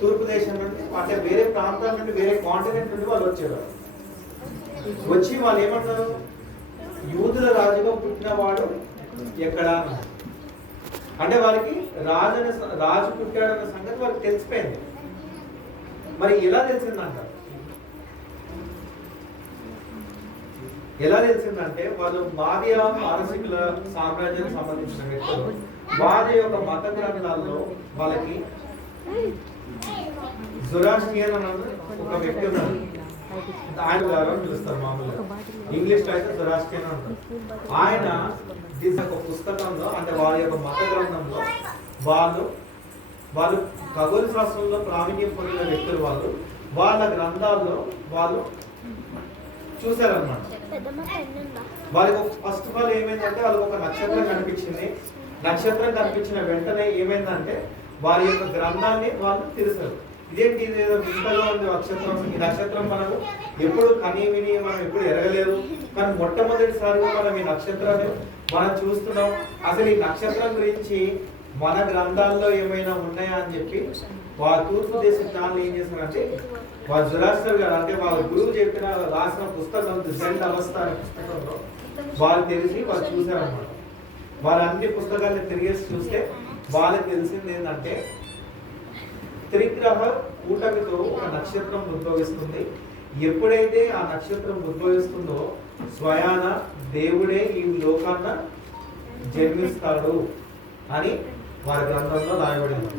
తూర్పు దేశం నుండి అంటే వేరే ప్రాంతాల నుండి వేరే కాంటినెంట్ నుండి వాళ్ళు వచ్చేవారు. వచ్చి వాళ్ళు ఏమంటారు? యూదుల రాజుగా పుట్టినవాడు ఎక్కడ? అంటే వారికి రాజు రాజు పుట్టాడన్న సంగతి వారికి తెలిసిపోయింది. మరి ఎలా తెలిసిందంట? ఎలా తెలిసిందంటే వాళ్ళు మాదియా మానసికుల సామ్రాజ్యానికి సంబంధించిన వ్యక్తులు. వారి యొక్క మత గ్రంథాల్లో వాళ్ళకి జురాస్ట్రియన్ అన్నది ఒక వ్యక్తి ఉన్నారు. ఆయన గారు అని పిలుస్తారు మామూలుగా. ఇంగ్లీష్లో అయితే జురాస్ట్రియన్ అంటారు ఆయన దీని ఒక పుస్తకంలో అంటే వారి యొక్క మత గ్రంథంలో వాళ్ళు వాళ్ళు ఖగోళ శాస్త్రంలో ప్రావీణ్యం పొందిన వ్యక్తులు వాళ్ళు వాళ్ళ గ్రంథాల్లో వాళ్ళు చూశారనమాట వాళ్ళకి ఫస్ట్ ఆఫ్ ఆల్ ఏమైందంటే వాళ్ళకి ఒక నక్షత్రం కనిపించింది. నక్షత్రం కనిపించిన వెంటనే ఏమైందంటే వారి యొక్క గ్రంథాన్ని వాళ్ళు తెలిసారు ఇదేంటి ఏదో వింతగా ఉంది నక్షత్రం ఈ నక్షత్రం మనము ఎప్పుడు కని విని మనం ఎప్పుడు ఎరగలేదు కానీ మొట్టమొదటిసారిగా మనం ఈ నక్షత్రాన్ని మనం చూస్తున్నాం. అసలు ఈ నక్షత్రం గురించి మన గ్రంథాల్లో ఏమైనా ఉన్నాయా అని చెప్పి వారు తూర్పు దేశం చాలా ఏం చేశారంటే వాళ్ళ జురాస్టర్ గారు అంటే వాళ్ళ గురువు చెప్పిన రాసిన పుస్తకం జెండ్ అవస్థ అనే పుస్తకంలో వాళ్ళు తెలిసి వాళ్ళు చూశారన్నమాట. వాళ్ళ అన్ని పుస్తకాలను తిరిగేసి చూస్తే వాళ్ళకి తెలిసింది ఏంటంటే త్రిగ్రహ కూటమితో ఒక నక్షత్రం ఉద్భవిస్తుంది. ఎప్పుడైతే ఆ నక్షత్రం ఉద్భవిస్తుందో స్వయాన దేవుడే ఈ లోకాన్న జన్మిస్తాడు అని వారి గ్రంథంలో రాయబడింది.